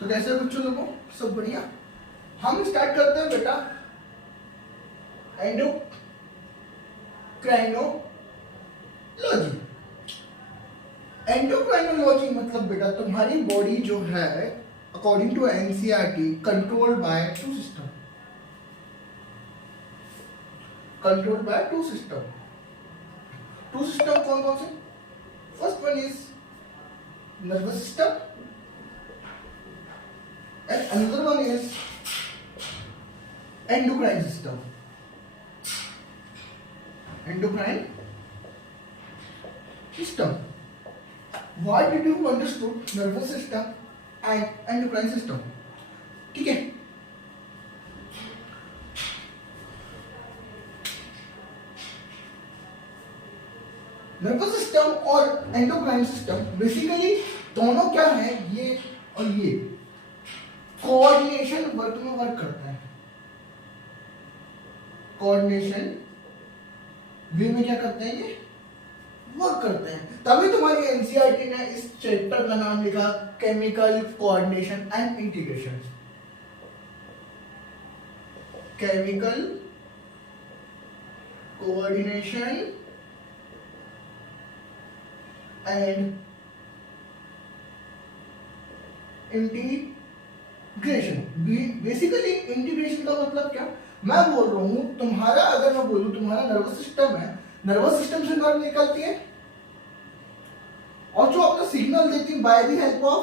तो कैसे बच्चों लोगों, सब बढ़िया। हम स्टार्ट करते हैं बेटा एंडोक्राइनोलॉजी। एंडोक्राइनोलॉजी मतलब बेटा तुम्हारी बॉडी जो है according to NCERT controlled by two system. Controlled by two system. Two system कौन कौन से? First one is nervous system and another one is endocrine system. Endocrine system. What did you understood nervous system and endocrine system? ठीक है, nervous system और endocrine system basically दोनों क्या है, ये और ये कोऑर्डिनेशन वर्क में वर्क करता है। कोऑर्डिनेशन वे में क्या करते हैं, ये वर्क करते हैं। तभी तुम्हारी एनसीईआरटी ने इस चैप्टर का नाम लिखा chemical coordination and integration. Chemical coordination and integration. Basically integration का मतलब क्या, मैं बोल रहा हूं तुम्हारा, अगर मैं बोलूं तुम्हारा नर्वस सिस्टम है, नर्वस सिस्टम से नर्व निकलती है और जो अपना सिग्नल देती है bye the help of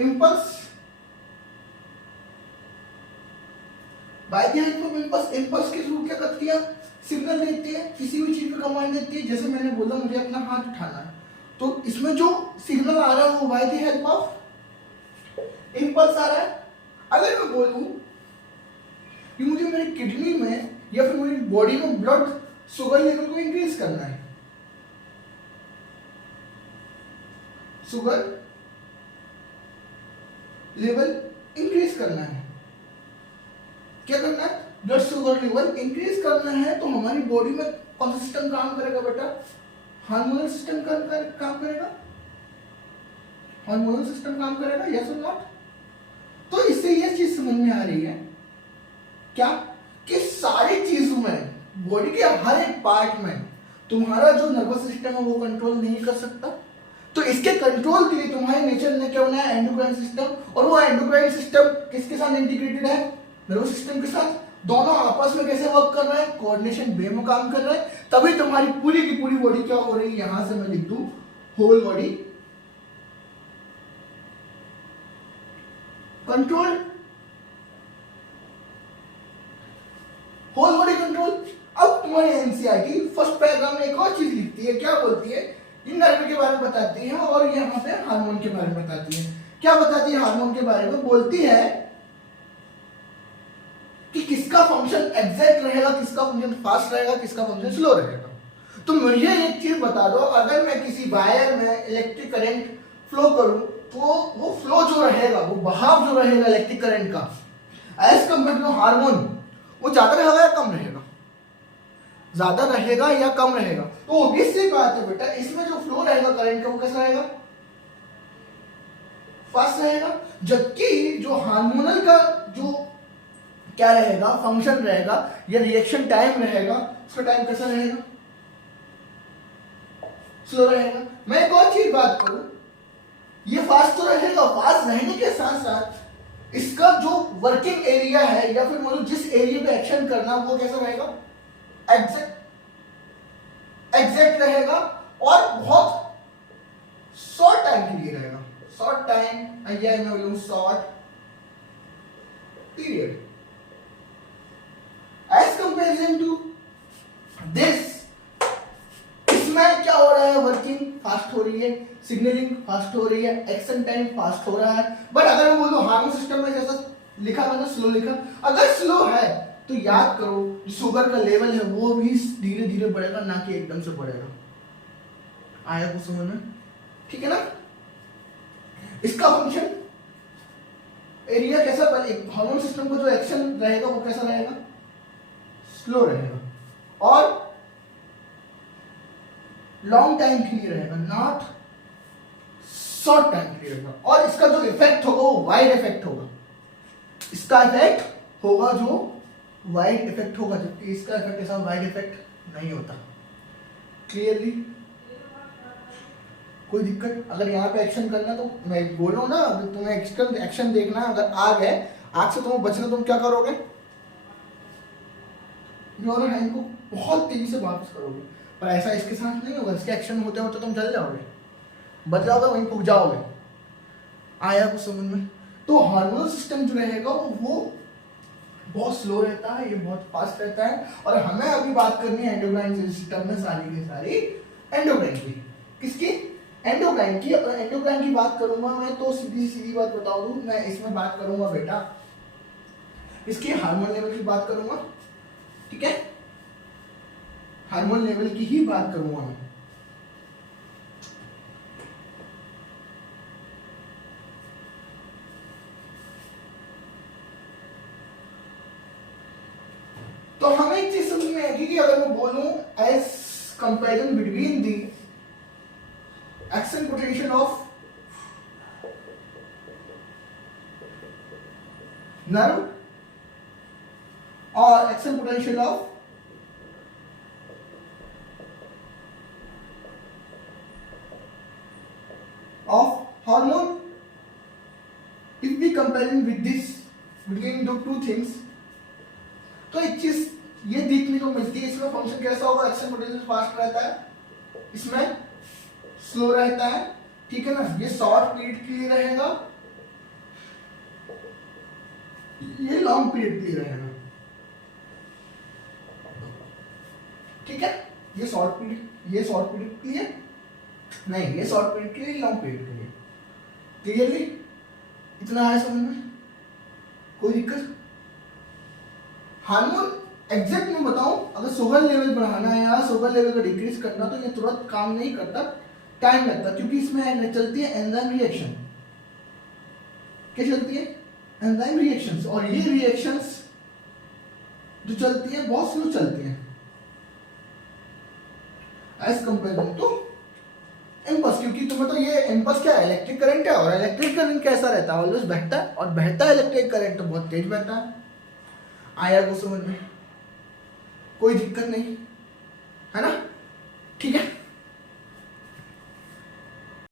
impulse. Bye the help of impulse, impulse के थ्रू क्या करती है, सिग्नल देती है, किसी भी चीज पे कमांड देती है। जैसे मैंने बोला मुझे अपना हाथ उठाना है, तो इसमें जो सिग्नल आ रहा है वो by the help of impulse आ रहा है। अगर मैं बोलूं कि मुझे मेरी किडनी में या फिर मेरी बॉडी में ब्लड शुगर लेवल को इंक्रीज करना है, शुगर लेवल इंक्रीज करना है, क्या करना है, ब्लड शुगर लेवल इंक्रीज करना है, तो हमारी बॉडी में कौन सा सिस्टम काम करेगा बेटा, हार्मोनल सिस्टम काम करेगा। हार्मोनल सिस्टम काम करेगा, यस और नॉट। तो इससे ये चीज समझ में आ रही है क्या, कि सारी चीजों में, बॉडी के हर एक पार्ट में तुम्हारा जो नर्वस सिस्टम है वो कंट्रोल नहीं कर सकता। तो इसके कंट्रोल के लिए तुम्हारे नेचर ने क्या बनाया, एंडोक्राइन सिस्टम। और वो एंडोक्राइन सिस्टम किसके साथ इंटीग्रेटेड है, नर्वस सिस्टम के साथ। दोनों आपस में कैसे वर्क कर रहे हैं, कोऑर्डिनेशन वे में काम कर रहे हैं। तभी तुम्हारी पूरी की पूरी बॉडी क्या हो रही है, यहां से मैं लिख दूं whole body control, whole body control. अब तुम्हारी एनसीईआरटी फर्स्ट पैराग्राफ में एक और चीज लिखती है, क्या बोलती है, इन नर्व के बारे में बताती है और यहां पे हार्मोन के बारे में बताती है। क्या बताती है हार्मोन के बारे में, बोलती है कि किसका फंक्शन एग्जैक्ट रहेगा, किसका फंक्शन फास्ट रहेगा, किसका फंक्शन स्लो रहेगा। तो मुझे एक चीज बता दो, अगर मैं किसी वायर में इलेक्ट्रिक करंट फ्लो करूं तो वो फ्लो जो रहेगा, वो बहाव जो रहेगा इलेक्ट्रिक करंट का, एज कंपेयर टू हार्मोन, वो ज्यादा रहेगा या कम रहेगा, ज्यादा रहेगा या कम रहेगा। तो ऑब्वियसली बात है बेटा, इसमें जो फ्लो रहेगा करंट का वो कैसा रहेगा, फास्ट रहेगा। जबकि जो हार्मोनल का जो क्या रहेगा, फंक्शन रहेगा या रिएक्शन टाइम रहेगा, उसका टाइम कैसा रहेगा, स्लो रहेगा। मैं एक और चीज बात करूं, ये फास्ट तो रहेगा, फास्ट रहने के साथ साथ इसका जो वर्किंग एरिया है या फिर मतलब जिस एरिया पे एक्शन करना वो कैसा रहेगा, एग्जैक्ट रहेगा और बहुत शॉर्ट टाइम के लिए रहेगा। शॉर्ट टाइम या मैं बोलूं short period. As comparison to this, इसमें क्या हो रहा है, वर्किंग फास्ट हो रही है, सिग्नलिंग फास्ट हो रही है, एक्शन टाइम फास्ट हो रहा है। बट अगर मैं बोलूं हार्मोन सिस्टम में जैसा लिखा मैंने स्लो लिखा, अगर स्लो है तो याद करो शुगर का लेवल है वो भी धीरे धीरे बढ़ेगा, ना कि एकदम से बढ़ेगा। आया कुछ समझ में, ठीक है ना। इसका फंक्शन एरिया कैसा, हार्मोन सिस्टम का जो एक्शन रहेगा वो कैसा रहेगा, स्लो रहेगा और लॉन्ग टाइम के लिए रहेगा, नॉट शॉर्ट टाइम के लिए रहेगा, और इसका जो इफेक्ट होगा वो वाइड इफेक्ट होगा। इसका इफेक्ट होगा जो वाइड इफेक्ट होगा, जबकि इसका इफेक्ट ऐसा वाइड इफेक्ट नहीं होता। क्लियरली? कोई दिक्कत? अगर यहाँ पे एक्शन करना तो मैं बोल रहा हूँ ना, अगर तुम्हें एक्सटर्न एक्शन देखना, अगर आग है, आग से तुम्हें बचना, तुम क्या करोगे? योर हैंड को बहुत तेजी से वापस करोगे, पर ऐसा इसके साथ नहीं होगा। इसके एक्शन होते होते तुम जल जाओगे, बच जाओगे, वहीं फूक जाओगे। आया कुछ समझ में? तो हार्मोनल सिस्टम जो रहेगा वो बहुत स्लो रहता है, ये बहुत फास्ट रहता है। और हमें अभी बात करनी है एंडोक्राइन सिस्टम में सारी की सारी एंडोक्राइन की। किसकी? एंडोक्राइन की। और एंडोक्राइन की बात करूंगा मैं तो सीधी बात बता दूं, मैं इसमें बात करूंगा बेटा इसकी हार्मोन लेवल की बात करूंगा, ठीक है? हार्मोन लेवल की ही बात करूंगा मैं। तो हमें एक चीज समझ में आएगी कि अगर मैं बोलूं as comparison between the action potential of nerve और action potential of hormone, if we comparing with this between the two things, तो एक चीज ये देखने को मिलती है, इसमें फंक्शन कैसा होगा? एक्शन पोटेंशियल फास्ट रहता है, इसमें स्लो रहता है, ठीक है ना? ये शॉर्ट पीरियड के लिए रहेगा, ये लॉन्ग पीरियड के लिए रहेगा, ठीक है? ये शॉर्ट पीरियड के लिए नहीं, ये शॉर्ट पीरियड के लिए, लॉन्ग पीरियड के लिए। क्लियरली इतना है समझ में? कोई दिक्कत? हार्मोन एग्जैक्ट मैं बताऊं, अगर शुगर लेवल बढ़ाना है या शुगर लेवल को डिक्रीज करना, तो ये तुरंत काम नहीं करता, टाइम लगता, क्योंकि इसमें चलती है एंजाइम रिएक्शन। क्या चलती है? Enzyme reactions. और ये रिएक्शंस जो चलती है बहुत स्लो चलती है एज कंपेयर टू इम्पल्स, क्योंकि तुम्हें तो ये इम्पल्स क्या है? इलेक्ट्रिक करंट है, और इलेक्ट्रिक करंट कैसा रहता है? ऑलवेज बहता है, और बहता इलेक्ट्रिक करंट तो बहुत तेज बहता है। आया को समझ में? कोई दिक्कत नहीं है ना? ठीक है।